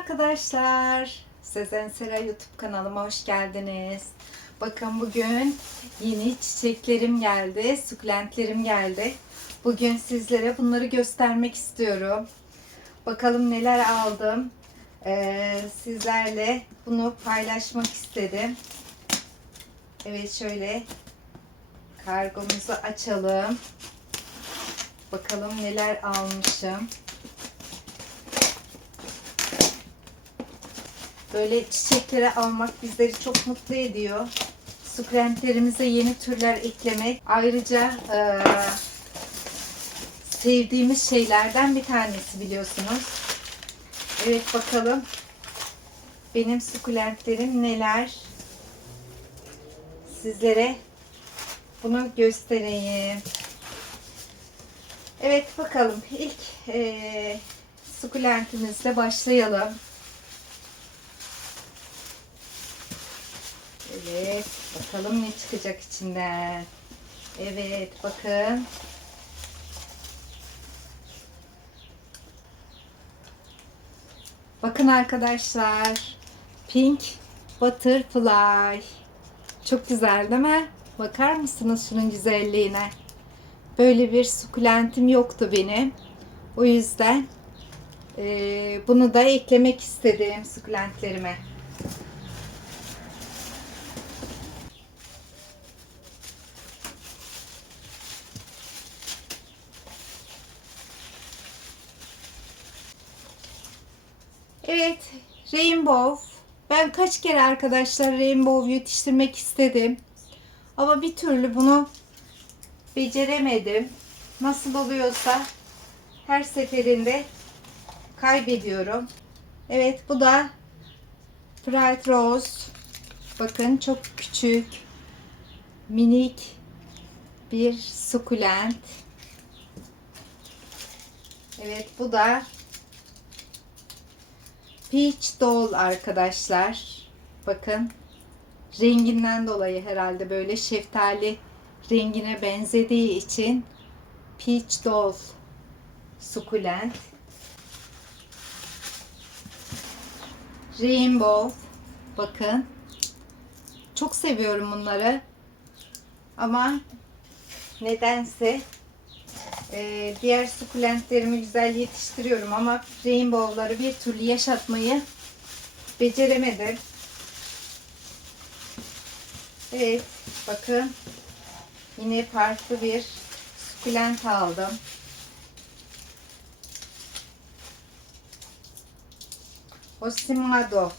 arkadaşlar. Sezen Sera YouTube kanalıma hoş geldiniz. Bakın bugün yeni çiçeklerim geldi, sukulentlerim geldi. Bugün sizlere bunları göstermek istiyorum. Bakalım neler aldım. Ee, sizlerle bunu paylaşmak istedim. Evet şöyle kargomuzu açalım. Bakalım neler almışım. Böyle çiçekleri almak bizleri çok mutlu ediyor. Sukulentlerimize yeni türler eklemek ayrıca eee, sevdiğimiz şeylerden bir tanesi biliyorsunuz. Evet bakalım benim sukulentlerim neler. Sizlere bunu göstereyim. Evet bakalım ilk eee sukulentimizle başlayalım. Evet, bakalım ne çıkacak içinden. Evet, bakın. Bakın arkadaşlar. Pink Butterfly. Çok güzel değil mi? Bakar mısınız şunun güzelliğine? Böyle bir sukulentim yoktu benim. O yüzden eee, bunu da eklemek istedim sukulentlerime. Evet, Rainbow. Ben kaç kere arkadaşlar Rainbow yetiştirmek istedim. Ama bir türlü bunu beceremedim. Nasıl oluyorsa her seferinde kaybediyorum. Evet, bu da Bright Rose. Bakın çok küçük, minik bir sukulent. Evet, bu da Peach Doll arkadaşlar. Bakın. Renginden dolayı herhalde böyle şeftali rengine benzediği için Peach Doll sukulent. Rainbow. Bakın. Çok seviyorum bunları. Ama nedense ee, diğer sukulentlerimi güzel yetiştiriyorum ama rainbow'ları bir türlü yaşatmayı beceremedim. Evet, bakın yine farklı bir sukulent aldım. Osimado.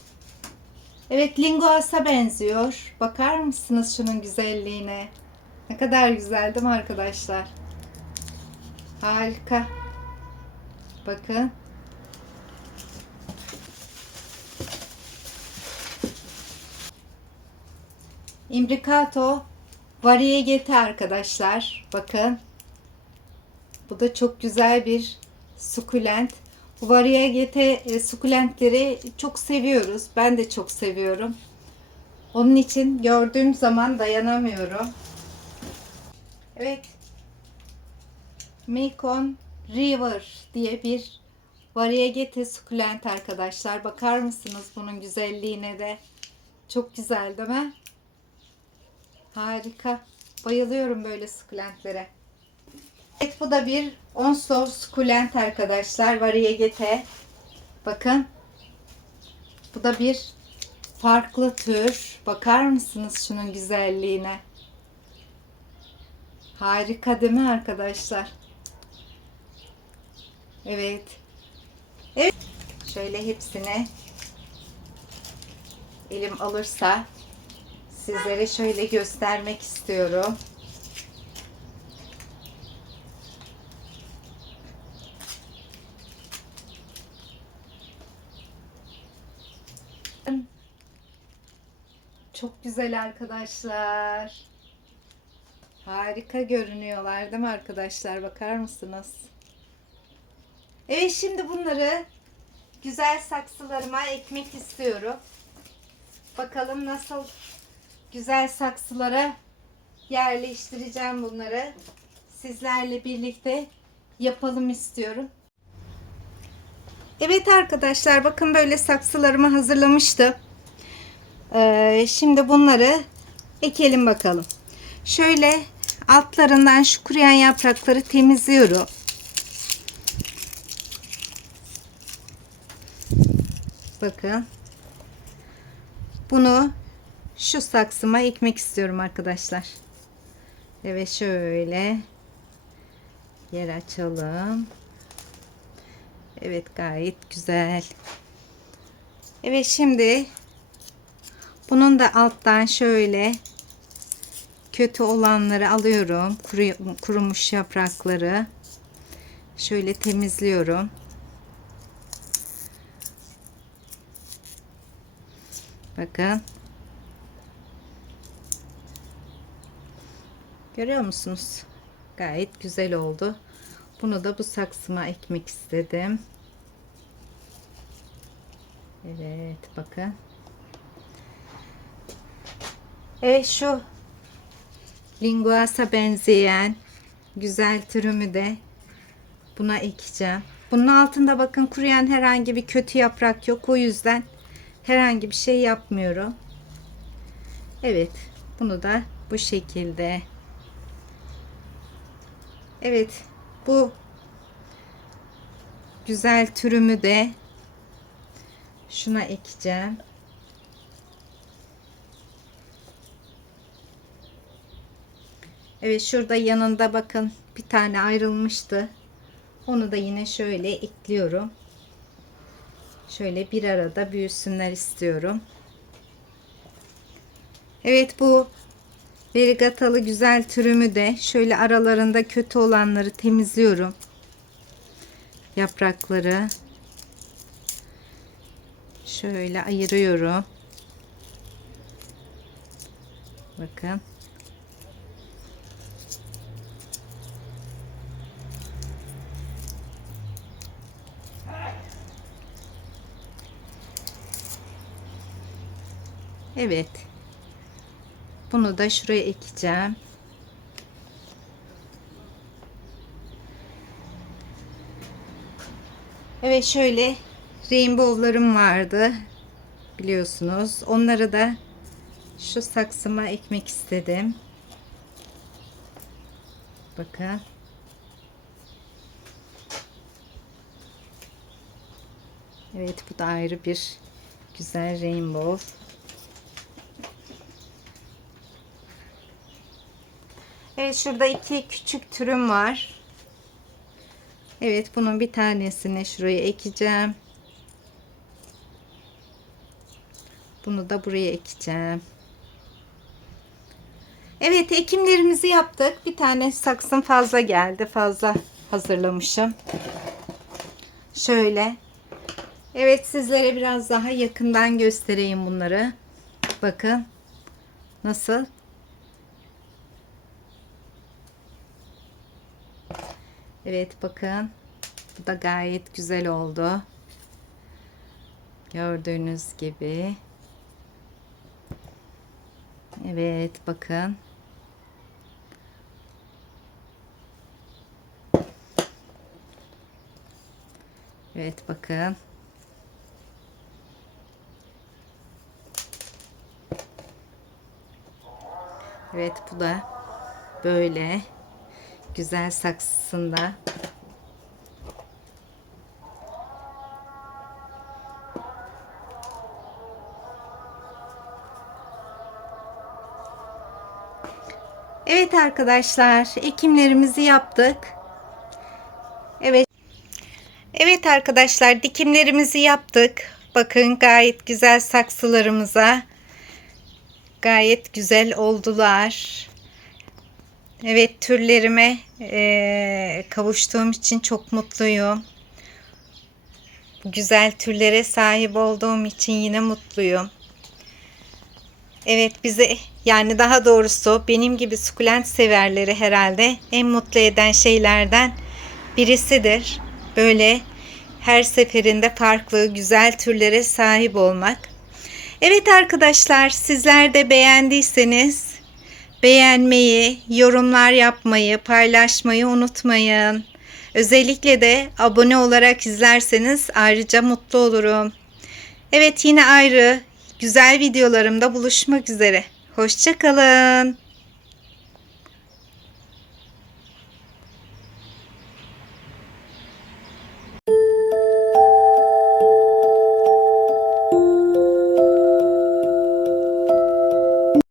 Evet, linguas'a benziyor. Bakar mısınız şunun güzelliğine? Ne kadar güzel değil mi arkadaşlar? Harika. Bakın. Imbricato variegate arkadaşlar. Bakın. Bu da çok güzel bir sukulent. Bu variegate e, sukulentleri çok seviyoruz. Ben de çok seviyorum. Onun için gördüğüm zaman dayanamıyorum. Evet. Mekong River diye bir variegate sukulent arkadaşlar. Bakar mısınız bunun güzelliğine de? Çok güzel değil mi? Harika. Bayılıyorum böyle sukulentlere. Evet bu da bir onslow sukulent arkadaşlar. Variegate. Bakın. Bu da bir farklı tür. Bakar mısınız şunun güzelliğine? Harika değil mi arkadaşlar? Evet. Evet. Şöyle hepsine elim alırsa sizlere şöyle göstermek istiyorum. Çok güzel arkadaşlar. Harika görünüyorlar değil mi arkadaşlar? Bakar mısınız? Evet şimdi bunları güzel saksılarıma ekmek istiyorum. Bakalım nasıl güzel saksılara yerleştireceğim bunları. Sizlerle birlikte yapalım istiyorum. Evet arkadaşlar bakın böyle saksılarımı hazırlamıştım. Ee, şimdi bunları ekelim bakalım. Şöyle altlarından şu kuruyan yaprakları temizliyorum. Bakın. Bunu şu saksıma ekmek istiyorum arkadaşlar. Evet şöyle yer açalım. Evet gayet güzel. Evet şimdi bunun da alttan şöyle kötü olanları alıyorum. Kuru, kurumuş yaprakları. Şöyle temizliyorum. Bakın. Görüyor musunuz? Gayet güzel oldu. Bunu da bu saksıma ekmek istedim. Evet bakın. Evet şu linguasa benzeyen güzel türümü de buna ekeceğim. Bunun altında bakın kuruyan herhangi bir kötü yaprak yok. O yüzden herhangi bir şey yapmıyorum. Evet. Bunu da bu şekilde. Evet. Bu güzel türümü de şuna ekeceğim. Evet şurada yanında bakın bir tane ayrılmıştı. Onu da yine şöyle ekliyorum. Şöyle bir arada büyüsünler istiyorum. Evet bu verigatalı güzel türümü de şöyle aralarında kötü olanları temizliyorum. Yaprakları şöyle ayırıyorum. Bakın. Evet. Bunu da şuraya ekeceğim. Evet şöyle rainbow'larım vardı. Biliyorsunuz. Onları da şu saksıma ekmek istedim. Bakın. Evet bu da ayrı bir güzel rainbow. Evet şurada iki küçük türüm var. Evet bunun bir tanesini şuraya ekeceğim. Bunu da buraya ekeceğim. Evet ekimlerimizi yaptık. Bir tane saksım fazla geldi. Fazla hazırlamışım. Şöyle. Evet sizlere biraz daha yakından göstereyim bunları. Bakın. Nasıl? Evet bakın. Bu da gayet güzel oldu. Gördüğünüz gibi. Evet bakın. Evet bakın. Evet bu da böyle güzel saksısında. Evet arkadaşlar ekimlerimizi yaptık. Evet. Evet arkadaşlar dikimlerimizi yaptık. Bakın gayet güzel saksılarımıza gayet güzel oldular. Evet türlerime e, kavuştuğum için çok mutluyum. Güzel türlere sahip olduğum için yine mutluyum. Evet bize yani daha doğrusu benim gibi sukulent severleri herhalde en mutlu eden şeylerden birisidir. Böyle her seferinde farklı güzel türlere sahip olmak. Evet arkadaşlar sizler de beğendiyseniz beğenmeyi, yorumlar yapmayı, paylaşmayı unutmayın. Özellikle de abone olarak izlerseniz ayrıca mutlu olurum. Evet yine ayrı güzel videolarımda buluşmak üzere. Hoşçakalın.